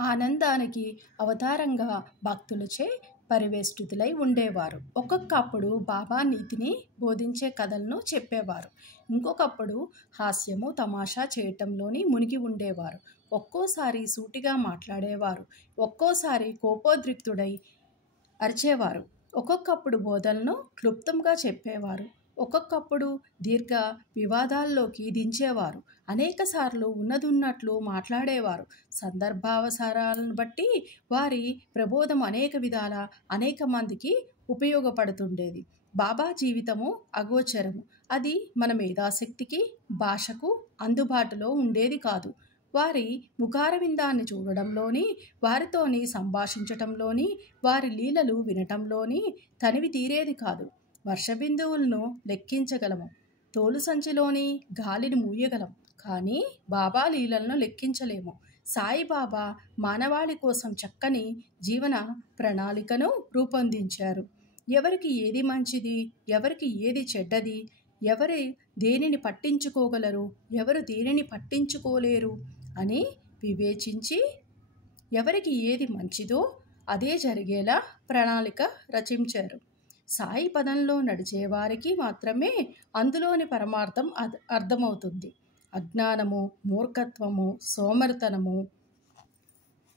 ఆనందానికి అవతారంగా భక్తులచే పరివేష్టితులై ఉండేవారు. ఒక్కొక్కప్పుడు బాబా నీతిని బోధించే కథలను చెప్పేవారు. ఇంకొకప్పుడు హాస్యము తమాషా చేయటంలోని మునిగి ఉండేవారు. ఒక్కోసారి సూటిగా మాట్లాడేవారు, ఒక్కోసారి కోపోద్రిక్తుడై అరిచేవారు. ఒక్కొక్కప్పుడు బోధనలను క్లుప్తంగా చెప్పేవారు, ఒక్కొక్కప్పుడు దీర్ఘ వివాదాల్లోకి దించేవారు. అనేకసార్లు ఉన్నదున్నట్లు మాట్లాడేవారు. సందర్భావసరాలను బట్టి వారి ప్రబోధం అనేక విధాల అనేక మందికి ఉపయోగపడుతుండేది. బాబా జీవితము అగోచరము. అది మన మేధాశక్తికి, భాషకు అందుబాటులో ఉండేది కాదు. వారి ముఖారవిందాన్ని చూడడంలోని, వారితోని సంభాషించటంలోని, వారి లీలలు వినటంలోని తనివి తీరేది కాదు. వర్షబిందువులను లెక్కించగలము, తోలు సంచిలోని గాలిని మూయగలం, కానీ బాబా లీలలను లెక్కించలేము. సాయిబాబా మానవాళి కోసం చక్కని జీవన ప్రణాళికను రూపొందించారు. ఎవరికి ఏది మంచిది, ఎవరికి ఏది చెడ్డది, ఎవరు దేనిని పట్టించుకోగలరు, ఎవరు దేనిని పట్టించుకోలేరు అని వివేచించి ఎవరికి ఏది మంచిదో అదే జరిగేలా ప్రణాళిక రచించారు. సాయి పదంలో నడిచేవారికి మాత్రమే అందులోని పరమార్థం అర్థమవుతుంది. అజ్ఞానము, మూర్ఖత్వము, సోమరితనము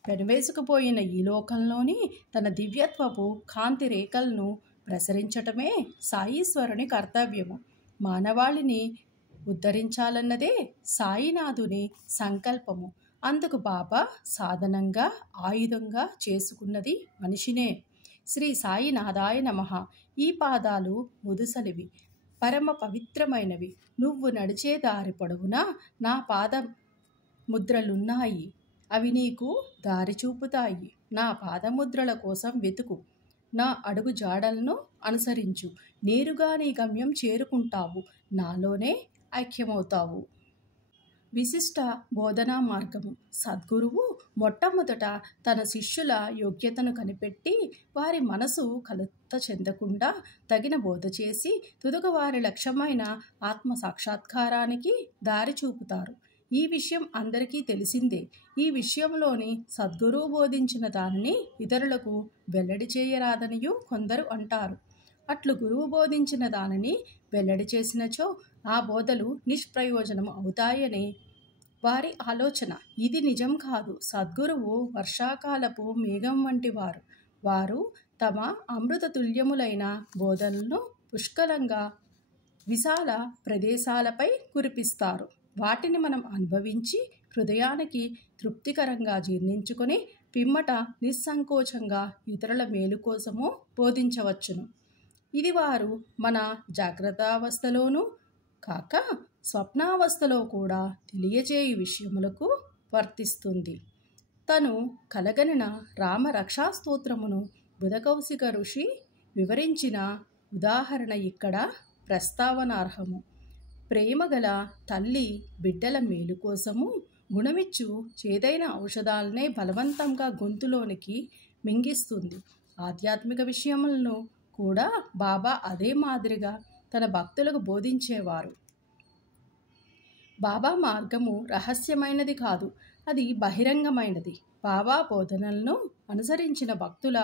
పెనవేసుకుపోయిన ఈ లోకంలోని తన దివ్యత్వపు కాంతి రేఖలను ప్రసరించటమే సాయీశ్వరుని కర్తవ్యము. మానవాళిని ఉద్ధరించాలన్నదే సాయినాథుని సంకల్పము. అందుకు బాబా సాధనంగా, ఆయుధంగా చేసుకున్నది మనిషినే. శ్రీ సాయినాథాయ నమః. ఈ పాదాలు ముదుసలివి, పరమ పవిత్రమైనవి. నువ్వు నడిచే దారి పొడవునా నా పాద ముద్రలున్నాయి. అవి నీకు దారి చూపుతాయి. నా పాదముద్రల కోసం వెతుకు, నా అడుగు జాడలను అనుసరించు. నేరుగా నీ గమ్యం చేరుకుంటావు, నాలోనే ఐక్యమవుతావు. విశిష్ట బోధనా మార్గము. సద్గురువు మొట్టమొదట తన శిష్యుల యోగ్యతను కనిపెట్టి వారి మనసు కలత చెందకుండా తగిన బోధ చేసి తుదకు వారి లక్ష్యమైన ఆత్మ సాక్షాత్కారానికి దారి చూపుతారు. ఈ విషయం అందరికీ తెలిసిందే. ఈ విషయంలోని సద్గురువు బోధించిన దానిని ఇతరులకు వెల్లడి చేయరాదనియూ కొందరు అంటారు. అట్లు గురువు బోధించిన దానిని వెల్లడి చేసినచో ఆ బోధలు నిష్ప్రయోజనం అవుతాయని వారి ఆలోచన. ఇది నిజం కాదు. సద్గురువు వర్షాకాలపు మేఘం వంటి వారు. వారు తమ అమృత తుల్యములైన బోధనలను పుష్కలంగా విశాల ప్రదేశాలపై కురిపిస్తారు. వాటిని మనం అనుభవించి హృదయానికి తృప్తికరంగా జీర్ణించుకొని పిమ్మట నిస్సంకోచంగా ఇతరుల మేలు కోసము బోధించవచ్చును. ఇది వారు మన జాగ్రత్తావస్థలోనూ కాక స్వప్నావస్థలో కూడా తెలియజేయు విషయములకు వర్తిస్తుంది. తను కలగనిన రామరక్షా స్తోత్రమును బుధకౌశిక ఋషి వివరించిన ఉదాహరణ ఇక్కడ ప్రస్తావనార్హము. ప్రేమగల తల్లి బిడ్డల మేలు కోసము గుణమిచ్చు చేదైన ఔషధాలనే బలవంతంగా గొంతులోనికి మింగిస్తుంది. ఆధ్యాత్మిక విషయములను కూడా బాబా అదే మాదిరిగా తన భక్తులకు బోధించేవారు. బాబా మార్గము రహస్యమైనది కాదు, అది బహిరంగమైనది. బాబా బోధనలను అనుసరించిన భక్తుల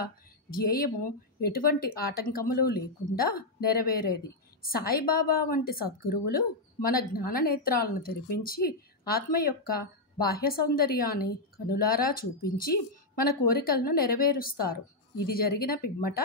ధ్యేయము ఎటువంటి ఆటంకములు లేకుండా నెరవేరేది. సాయిబాబా వంటి సద్గురువులు మన జ్ఞాననేత్రాలను తెరిపించి ఆత్మ యొక్క బాహ్య సౌందర్యాన్ని కనులారా చూపించి మన కోరికలను నెరవేరుస్తారు. ఇది జరిగిన పిమ్మట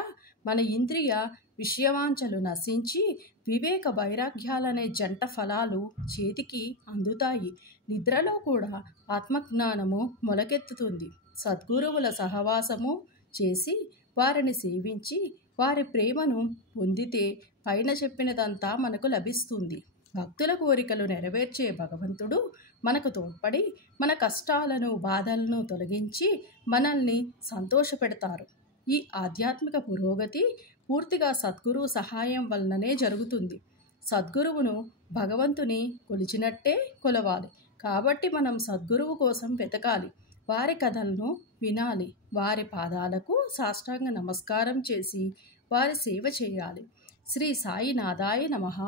మన ఇంద్రియ విషయవాంఛలు నశించి వివేక వైరాగ్యాలనే జంట ఫలాలు చేతికి అందుతాయి. నిద్రలో కూడా ఆత్మజ్ఞానము మొలకెత్తుతుంది. సద్గురువుల సహవాసము చేసి వారిని సేవించి వారి ప్రేమను పొందితే పైన చెప్పినదంతా మనకు లభిస్తుంది. భక్తుల కోరికలు నెరవేర్చే భగవంతుడు మనకు తోడ్పడి మన కష్టాలను, బాధలను తొలగించి మనల్ని సంతోషపెడతారు. ఈ ఆధ్యాత్మిక పురోగతి పూర్తిగా సద్గురువు సహాయం వలననే జరుగుతుంది. సద్గురువును భగవంతుని కొలిచినట్టే కొలవాలి. కాబట్టి మనం సద్గురువు కోసం వెతకాలి, వారి కథలను వినాలి, వారి పాదాలకు సాష్టాంగ నమస్కారం చేసి వారి సేవ చేయాలి. శ్రీ సాయినాథాయ నమః.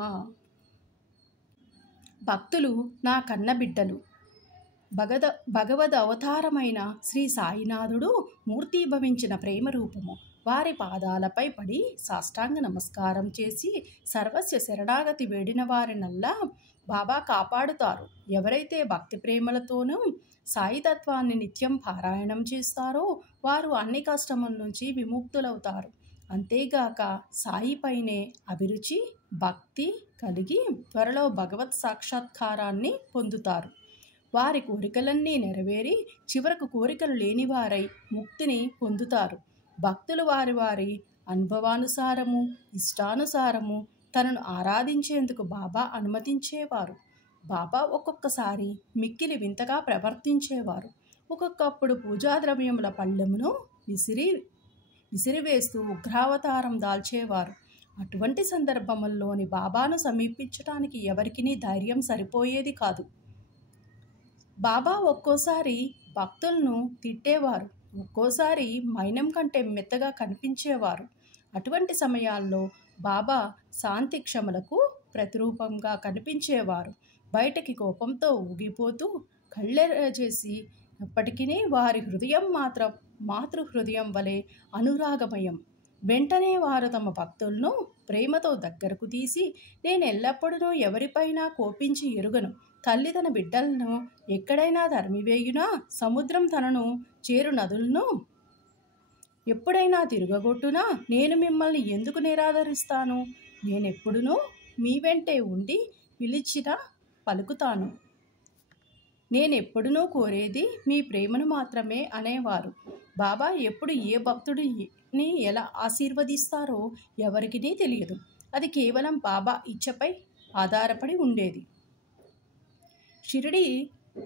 భక్తులు నా కన్నబిడ్డలు. భగవద్ అవతారమైన శ్రీ సాయినాథుడు మూర్తీభవించిన ప్రేమ రూపము. వారి పాదాలపై పడి సాష్టాంగ నమస్కారం చేసి సర్వస్వ శరణాగతి వేడిన వారినల్లా బాబా కాపాడుతారు. ఎవరైతే భక్తి ప్రేమలతోనూ సాయితత్వాన్ని నిత్యం పారాయణం చేస్తారో వారు అన్ని కష్టముల నుంచి విముక్తులవుతారు. అంతేగాక సాయిపైనే అభిరుచి భక్తి కలిగి త్వరలో భగవత్ సాక్షాత్కారాన్ని పొందుతారు. వారి కోరికలన్నీ నెరవేరి చివరకు కోరికలు లేనివారై ముక్తిని పొందుతారు. భక్తులు వారి వారి అనుభవానుసారము ఇష్టానుసారము తనను ఆరాధించేందుకు బాబా అనుమతించేవారు. బాబా ఒక్కొక్కసారి మిక్కిలి వింతగా ప్రవర్తించేవారు. ఒక్కొక్కప్పుడు పూజాద్రవ్యముల పళ్ళెమును విసిరివేస్తూ ఉగ్రావతారం దాల్చేవారు. అటువంటి సందర్భముల్లోని బాబాను సమీపించడానికి ఎవరికినీ ధైర్యం సరిపోయేది కాదు. బాబా ఒక్కోసారి భక్తులను తిట్టేవారు, ఒక్కోసారి మైనం కంటే మెత్తగా కనిపించేవారు. అటువంటి సమయాల్లో బాబా శాంతి క్షమలకు ప్రతిరూపంగా కనిపించేవారు. బయటకి కోపంతో ఊగిపోతూ కళ్ళెర చేసినప్పటికీ వారి హృదయం మాత్రం మాతృహృదయం వలె అనురాగమయం. వెంటనే వారు తమ భక్తులను ప్రేమతో దగ్గరకు తీసి, నేను ఎల్లప్పుడూ ఎవరిపైనా కోపించి ఎరుగను. తల్లి తన బిడ్డలను ఎక్కడైనా తరిమివేయునా, సముద్రం తనను చేరు నదులను ఎప్పుడైనా తిరగగొట్టునా నేను మిమ్మల్ని ఎందుకు నిరాదరిస్తాను? నేనెప్పుడునూ మీ వెంటే ఉండి పిలిచినా పలుకుతాను. నేనెప్పుడునూ కోరేది మీ ప్రేమను మాత్రమే అనేవారు. బాబా ఎప్పుడు ఏ భక్తుడిని ఎలా ఆశీర్వదిస్తారో ఎవరికీ తెలియదు. అది కేవలం బాబా ఇచ్చపై ఆధారపడి ఉండేది. షిరిడి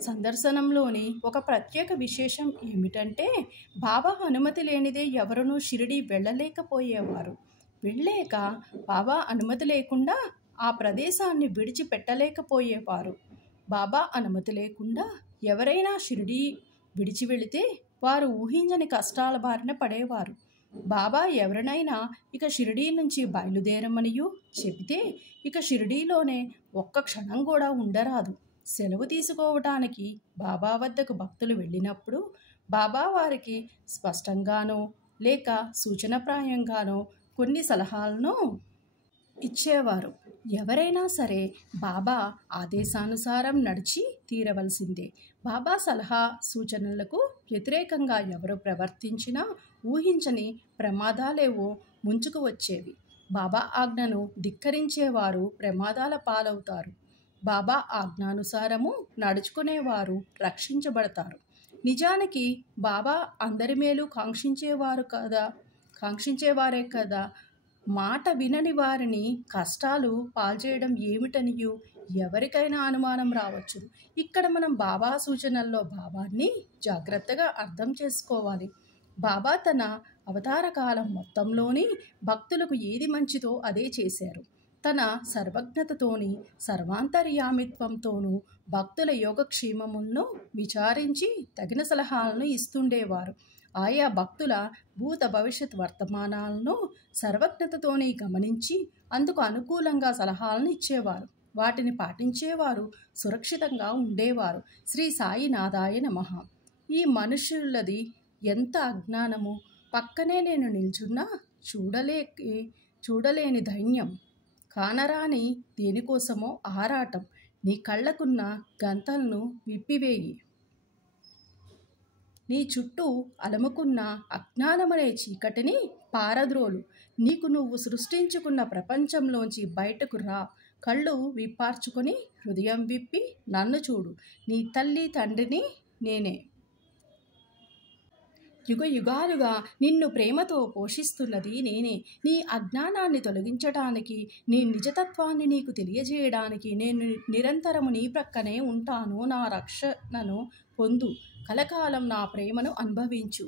సందర్శనంలోని ఒక ప్రత్యేక విశేషం ఏమిటంటే, బాబా అనుమతి లేనిదే ఎవరునూ షిరిడి వెళ్ళలేకపోయేవారు. వెళ్ళాక బాబా అనుమతి లేకుండా ఆ ప్రదేశాన్ని విడిచిపెట్టలేకపోయేవారు. బాబా అనుమతి లేకుండా ఎవరైనా షిరిడి విడిచి వెళితే వారు ఊహించని కష్టాల బారిన పడేవారు. బాబా ఎవరినైనా ఇక షిరిడీ నుంచి బయలుదేరమనియూ చెబితే ఇక షిరిడీలోనే ఒక్క క్షణం కూడా ఉండరాదు. సెలవు తీసుకోవటానికి బాబా వద్దకు భక్తులు వెళ్ళినప్పుడు బాబా వారికి స్పష్టంగానో లేక సూచనప్రాయంగానో కొన్ని సలహాలను ఇచ్చేవారు. ఎవరైనా సరే బాబా ఆదేశానుసారం నడిచి తీరవలసిందే. బాబా సలహా సూచనలకు వ్యతిరేకంగా ఎవరు ప్రవర్తించినా ఊహించని ప్రమాదాలేవో ముంచుకు వచ్చేవి. బాబా ఆజ్ఞను ధిక్కరించేవారు ప్రమాదాల పాలవుతారు. బాబా ఆజ్ఞానుసారము నడుచుకునేవారు రక్షించబడతారు. నిజానికి బాబా అందరి మేలు కాంక్షించేవారే కదా. మాట వినని వారిని కష్టాలు పాల్చేయడం ఏమిటనియూ ఎవరికైనా అనుమానం రావచ్చు. ఇక్కడ మనం బాబా సూచనల్లో భావాన్ని జాగ్రత్తగా అర్థం చేసుకోవాలి. బాబా తన అవతార కాలం మొత్తంలోని భక్తులకు ఏది మంచిదో అదే చేశారు. తన సర్వజ్ఞతతోని సర్వాంతర్యామిత్వంతోనూ భక్తుల యోగక్షేమములను విచారించి తగిన సలహాలను ఇస్తుండేవారు. ఆయా భక్తుల భూత భవిష్యత్ వర్తమానాలను సర్వజ్ఞతతోని గమనించి అందుకు అనుకూలంగా సలహాలను ఇచ్చేవారు. వాటిని పాటించేవారు సురక్షితంగా ఉండేవారు. శ్రీ సాయినాథాయ నమః. ఈ మనుషులది ఎంత అజ్ఞానము! పక్కనే నేను నిల్చున్నా చూడలేని దైన్యం, కానరాని దేనికోసమో ఆరాటం. నీ కళ్ళకున్న గంతలను విప్పివేయి. నీ చుట్టూ అలముకున్న అజ్ఞానమనే చీకటిని పారద్రోలు. నీకు నువ్వు సృష్టించుకున్న ప్రపంచంలోంచి బయటకు రా. కళ్ళు విప్పార్చుకొని హృదయం విప్పి నన్ను చూడు. నీ తల్లి తండ్రిని నేనే. యుగ యుగాలుగా నిన్ను ప్రేమతో పోషిస్తున్నది నేనే. నీ అజ్ఞానాన్ని తొలగించడానికి, నీ నిజతత్వాన్ని నీకు తెలియజేయడానికి నేను నిరంతరము నీ ప్రక్కనే ఉంటాను. నా రక్షణను పొందు. కలకాలం నా ప్రేమను అనుభవించు.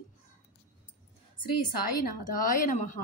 శ్రీ సాయినాథాయ నమః.